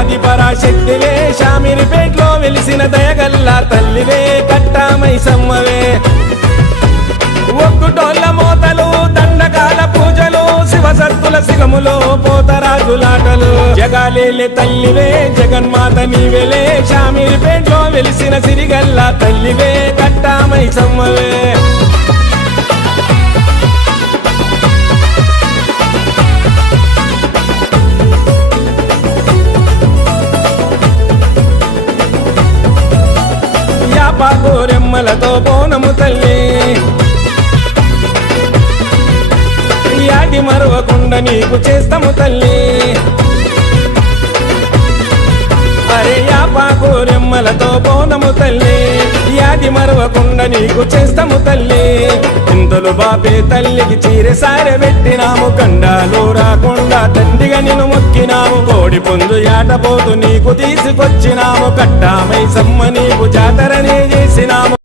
ఆది పరాశక్తివే శామిరిపేట్లో వెలిసిన దయగల్లా తల్లివే కట్టామై సమ్మవే ఒక్కుటోళ్ళ మోతలు దండకాల పూజలు శివసత్తుల సిగములో పోతరాజులాటలు జగాలేలే తల్లివే జగన్మాత నీవెలే శామిరిపేట్లో వెలిసిన సిరిగల్లా తల్లివే కట్టామై సమ్మవే యాపాగోరెమ్మలతో బోనము తల్లి యాది మరవకుండా నీకు చేస్తాము తల్లి అరే యాపాగోరెమ్మలతో బోనము తల్లి యాది మరవకుండా నీకు చేస్తాము తల్లి ఇంతలు బాపే తల్లికి చీరె సారె పెట్టినాము కండాలు రాకుండా తండ్రిగా నిన్ను మొక్కినాము కోడి పుంజు యాటపోతు నీకు తీసుకొచ్చినాము కట్టామై సమ్మ నీకు జాతరనే చేసినాము